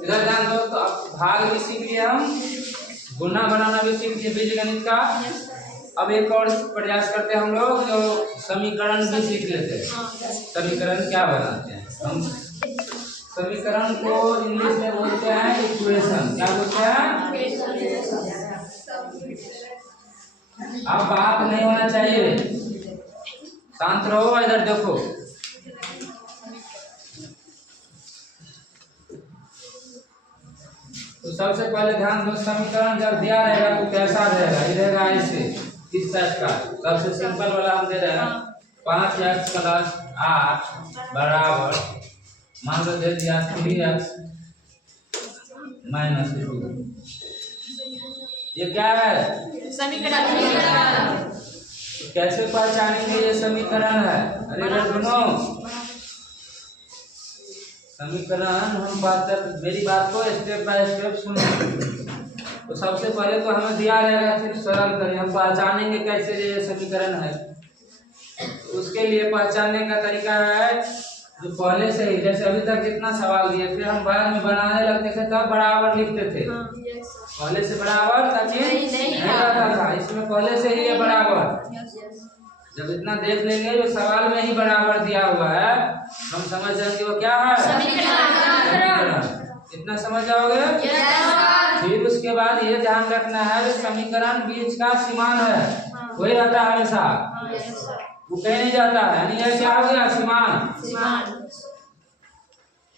इधर ध्यान दो। तो अब भाग भी सीख लिया हम, गुना बनाना भी सीख लिया बीजगणित का। अब एक और प्रयास करते हैं हम लोग, जो समीकरण भी सीख लेते हैं। समीकरण क्या बनाते हैं हम? समीकरण को इंग्लिश में बोलते हैं इक्वेशन। क्या बोलते हैं? अब बात नहीं होना चाहिए, शांत रहो, इधर देखो। तो सबसे पहले ध्यान दो, समीकरण जब दिया रहेगा तो कैसा रहेगा? ये रहेगा ऐसे, इस टाइप का। सबसे सिंपल वाला हम दे रहे हैं 5x + 8 बराबर, मान लो दे दिया 3x - 2। ये क्या है? समीकरण। तो कैसे पहचानेंगे ये समीकरण है? अरे सुनो, समीकरण हम बात कर, मेरी बात को स्टेप बाय स्टेप सुनो। तो सबसे पहले तो हमें दिया रहेगा, फिर सरल करें, हम पहचानेंगे कैसे ये समीकरण है। तो उसके लिए पहचानने का तरीका है, जो पहले से ही, जैसे अभी तक जितना सवाल दिए थे हम बाद में बनाने लगते थे, तब बराबर लिखते थे। पहले से बराबर का चीज नहीं रहता था, इसमें पहले से ही ये बराबर। जब इतना देख लेंगे जो सवाल में ही बराबर दिया हुआ है, हम समझ जाएंगे वो क्या है? समीकरण। इतना समझ जाओगे? फिर उसके बाद ये ध्यान रखना है, जो समीकरण बीच का सीमान है वही रहता है हमेशा, वो कहीं नहीं जाता है। यानी ये क्या हो गया? सीमान।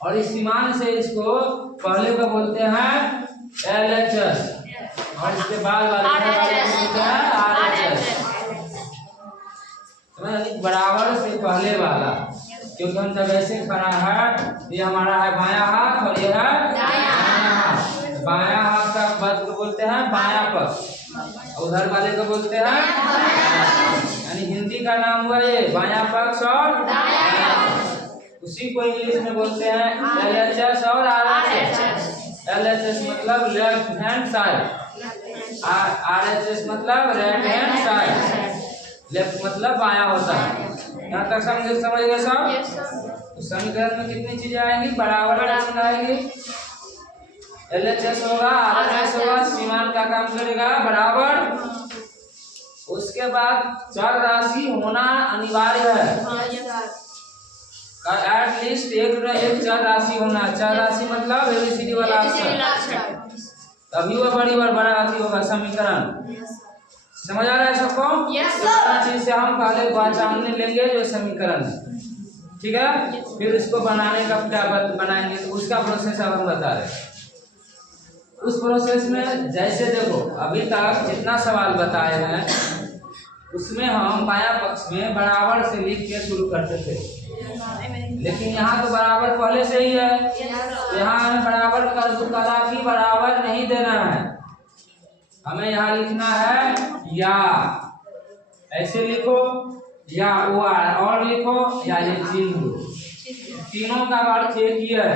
और इस सीमान से इसको पहले को बोलते हैं LHS, और इसके बाद वाले बोलते हैं RHS। बराबर से पहले वाला, क्योंकि हम जब ऐसे खड़ा है, ये हमारा है बायां हाथ और ये है दायां हाथ। बायां हाथ का पद को बोलते हैं बायां पक्ष, उधर वाले को बोलते हैं, यानी हिंदी का नाम हुआ ये बायां पक्ष और दायां पक्ष। उसी को इंग्लिश में बोलते हैं LHS और RHS। LHS मतलब लेफ्ट हैंड साइड, RHS मतलब राइट हैंड साइड। लेफ्ट मतलब बायां होता है। यहाँ तक समझ गए सब? तो समीकरण में कितनी चीजें आएंगी? बराबर आएंगी, LHS होगा, RHS होगा, सीमान का काम करेगा बराबर। उसके बाद चर राशि होना अनिवार्य है, एटलीस्ट एक चर राशि होना। चर राशि मतलब ABCD वाला अक्षर, तभी वो बड़ा राशि होगा समीकरण। समझ आ रहा है सबको? चीज से हम पहले पहचानने लेंगे जो समीकरण है, ठीक है? फिर इसको बनाने का क्या बनाएंगे, तो उसका प्रोसेस अब हम बता रहे हैं। उस प्रोसेस में जैसे देखो, अभी तक जितना सवाल बताए हैं उसमें हम बायां पक्ष में बराबर से लिख के शुरू करते थे, लेकिन यहाँ तो बराबर पहले से ही है, तो यहाँ हमें बराबर कर बराबर नहीं देना है। हमें यहाँ लिखना है या, ऐसे लिखो, या और लिखो, या ये चिन्ह। तीनों का अर्थ एक ही है।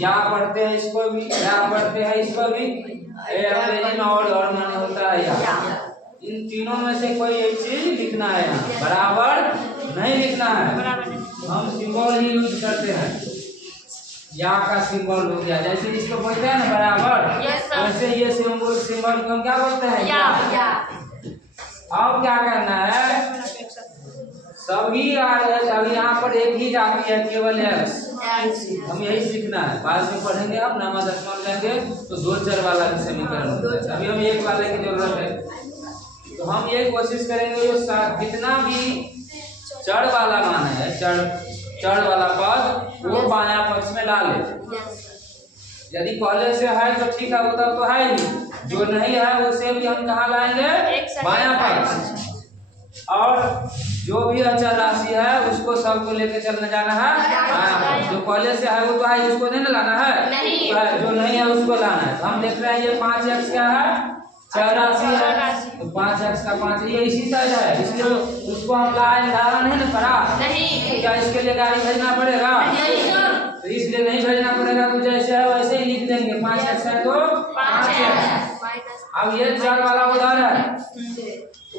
या पढ़ते हैं इसको भी, या पढ़ते हैं इसको भी, अंग्रेजी में और माने होता है या। इन तीनों में से कोई एक चीज लिखना है, यहाँ बराबर नहीं लिखना है। हम सिंबल ही यूज करते हैं, या का सिंबल हो गया, जैसे इसको बोलते हैं ना बराबर, वैसे ये सिंबल को हम क्या बोलते हैं? या। अब क्या करना है, सभी अभी यहाँ पर एक ही जाति है, केवल X। हम यही सीखना है, बाद में पढ़ेंगे, हम नामा दशमलव लेंगे तो 2 चर वाला भी समीकरण होता है। अभी हम एक वाले की जरूरत है, तो हम ये कोशिश करेंगे जो कितना भी चर वाला मान है, चर वाला पद वो बायां पक्ष में ला ले। यदि पहले से है तो ठीक है, वो तो है ही, जो नहीं है उसे भी हम कहाँ लाएंगे? बायां पक्ष। और जो भी अचर राशि है उसको सबको लेके चलने जाना है बायां पक्ष। जो पहले से है वो तो है, उसको नहीं लाना है, जो नहीं है उसको लाना है। तो हम देख रहे हैं ये 5x क्या है? चर राशि है, तो 5x का 5 ये इसी साइड है, इसलिए उसको हम लाना नहीं ना पड़ा, क्या इसके लिए गाड़ी भेजना पड़ेगा? तो इसलिए नहीं भेजना पड़ेगा, तो जैसे है वैसे ही लिख देंगे। 5x है तो 5x। अब ये चर वाला उधर है,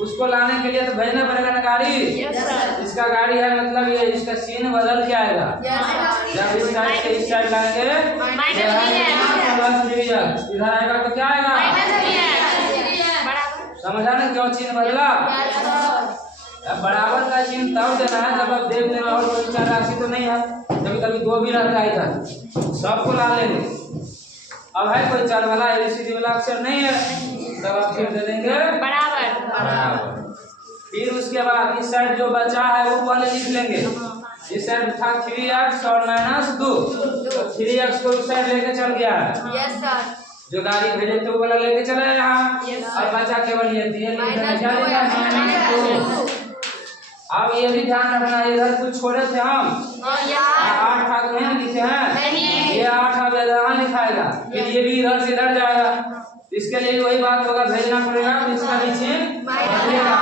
उसको लाने के लिए तो भेजना पड़ेगा ना गाड़ी। इसका गाड़ी है मतलब ये इसका सीन बदल के आएगा। जब इस साइड से इस साइड लाएंगे इधर आएगा तो क्या आएगा, समझा ना क्यों चिन्ह बदला। अब बराबर का चिन्ह तब देना है जब आप देख लेना और कोई चार राशि तो नहीं है, कभी कभी दो भी रहता है इधर, सबको ला लेंगे। अब है कोई चार वाला एबीसीडी वाला अक्षर नहीं है तब आप फिर दे देंगे बराबर। फिर उसके बाद इस साइड जो बचा है वो वाले लिख लेंगे। इस साइड था 3x और -2, तो 3x को उस साइड लेके चल गया है। जो गाड़ी भेजे तो वाला लेके चला यहाँ और बचा केवल ये -2। अब ये भी ध्यान रखना, इधर कुछ छोड़े थे हम 8 भाग में लिखे हैं, ये 8 अब यहाँ लिखाएगा, फिर ये भी इधर से इधर जाएगा। इसके लिए वही बात होगा, भेजना पड़ेगा तो इसका भी चिन्ह बदलेगा,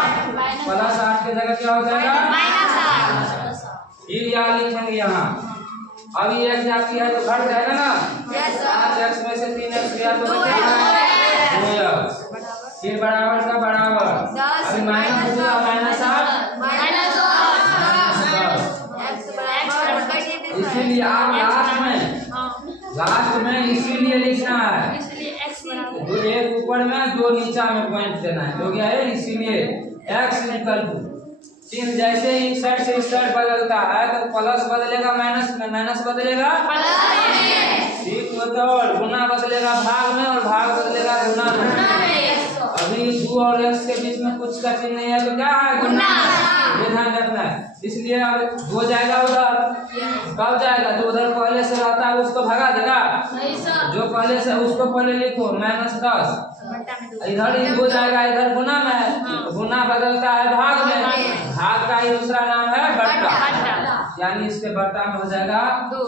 +8 की जगह क्या हो जाएगा फिर यहाँ लिखेंगे यहाँ। अब ये x जाती है तो घट जाएगा ना, 5x में से 3x गया तो बचेगा 2x, फिर बराबर का बराबर। अभी माइनस हुआ इसीलिए आप लास्ट में इसीलिए लिखना है, जो एक ऊपर में दो नीचा में पॉइंट देना है, हो गया है। इसीलिए x निकल चिन्ह जैसे ही इस साइड से इस साइड बदलता है तो प्लस बदलेगा माइनस में, माइनस बदलेगा ठीक, मतलब गुना बदलेगा भाग में और भाग बदलेगा गुना में। अभी 2 और x के बीच में कुछ का चिन्ह नहीं है तो क्या है गुना, ये ध्यान रखना है। इसलिए अब 2 जाएगा उधर, कब जाएगा जो उधर पहले से रहता है उसको भगा देगा, जो पहले से उसको पहले लिखो -10, इधर ही 2 जाएगा इधर गुना में, गुना बदलता है भाग में, भाग का ही दूसरा नाम है बट्टा, यानी इसके बट्टा में हो जाएगा 2।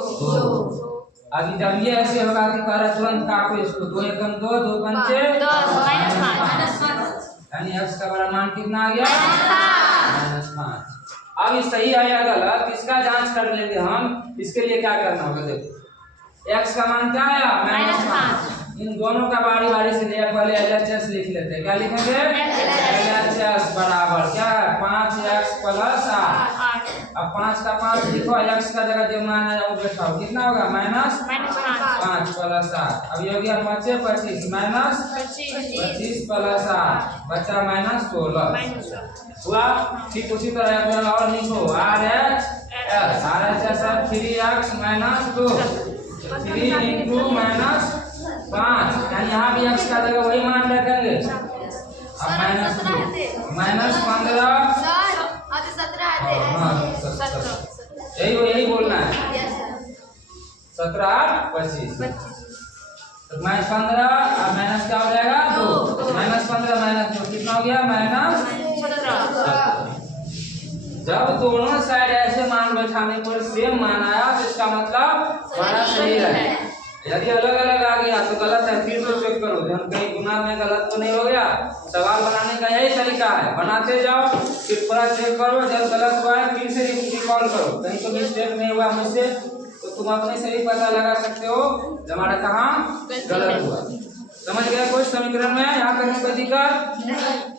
अभी जब ये ऐसे होगा कि कर तुरंत काटो इसको, 2 एकम 2, 2 पंचे 10, यानी x का बड़ा मान कितना आ गया -5। अब ये सही है या गलत इसका जांच कर लेंगे हम। इसके लिए क्या करना होगा, देखो x का मान क्या आया -5, इन दोनों का बारी बारी से लिया, पहले LHS लिख लेते हैं। क्या लिखेंगे LHS बराबर क्या है 5x + 8। अब 5 का 5 लिखो, x का जगह जो मान आया वो बैठाओ, कितना होगा -5 + 8। अब ये हो गया 5 25 -25 + 8 बचा -16 हुआ। ठीक उसी तरह और लिखो RHS 3x - 2 3 × -5, यानी यहाँ भी x का जगह वही मान रखेंगे। अब -15 यही बोलना है 17 25 तो -15 अब माइनस क्या हो जाएगा 2, -15 -2 कितना हो गया -17। जब दोनों साइड ऐसे मान बैठाने पर सेम मान आया तो इसका मतलब हमारा सही है। यदि अलग अलग आ गया तो गलत है, फिर तो चेक करो जब कहीं गुना में गलत तो नहीं हो गया। सवाल बनाने का यही तरीका है, बनाते जाओ फिर पूरा चेक करो, जब गलत हुआ है फिर से रिकॉल करो, कहीं तो मिस्टेक नहीं हुआ मुझसे तो तुम अपने से ही पता लगा सकते हो हमारा कहाँ गलत हुआ। समझ गया कोई समीकरण में, यहाँ करने कोई दिक्कत